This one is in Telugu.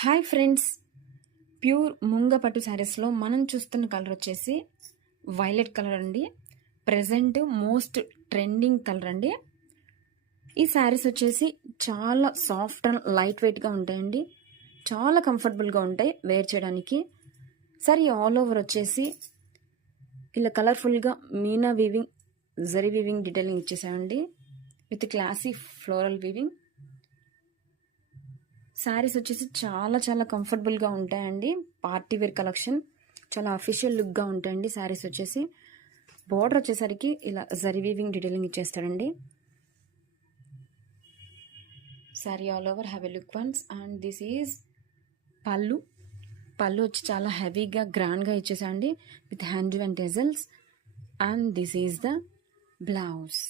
హాయ్ ఫ్రెండ్స్, ప్యూర్ ముంగ పట్టు శారీస్లో మనం చూస్తున్న కలర్ వచ్చేసి వైలెట్ కలర్ అండి. ప్రజెంట్ మోస్ట్ ట్రెండింగ్ కలర్ అండి. ఈ శారీస్ వచ్చేసి చాలా సాఫ్ట్ అండ్ లైట్ వెయిట్గా ఉంటాయండి. చాలా కంఫర్టబుల్గా ఉంటాయి వేర్ చేయడానికి. సారీ ఆల్ ఓవర్ వచ్చేసి ఇలా కలర్ఫుల్గా మీనా వీవింగ్, జరీ వీవింగ్ డీటెయిలింగ్ ఇచ్చేసామండి with classy floral weaving. Saris వచ్చేసి చాలా చాలా కంఫర్టబుల్గా ఉంటాయండి. పార్టీ వేర్ కలెక్షన్, చాలా అఫీషియల్ లుక్గా ఉంటాయండి. శారీస్ వచ్చేసి బార్డర్ వచ్చేసరికి ఇలా జరీ వీవింగ్ డీటెయిలింగ్ ఇచ్చేస్తారండి. Sari all over have a look once. And this is pallu. Pallu వచ్చి చాలా హెవీగా గ్రాండ్గా ఇచ్చేసండి with hand and tassels. And this is the blouse.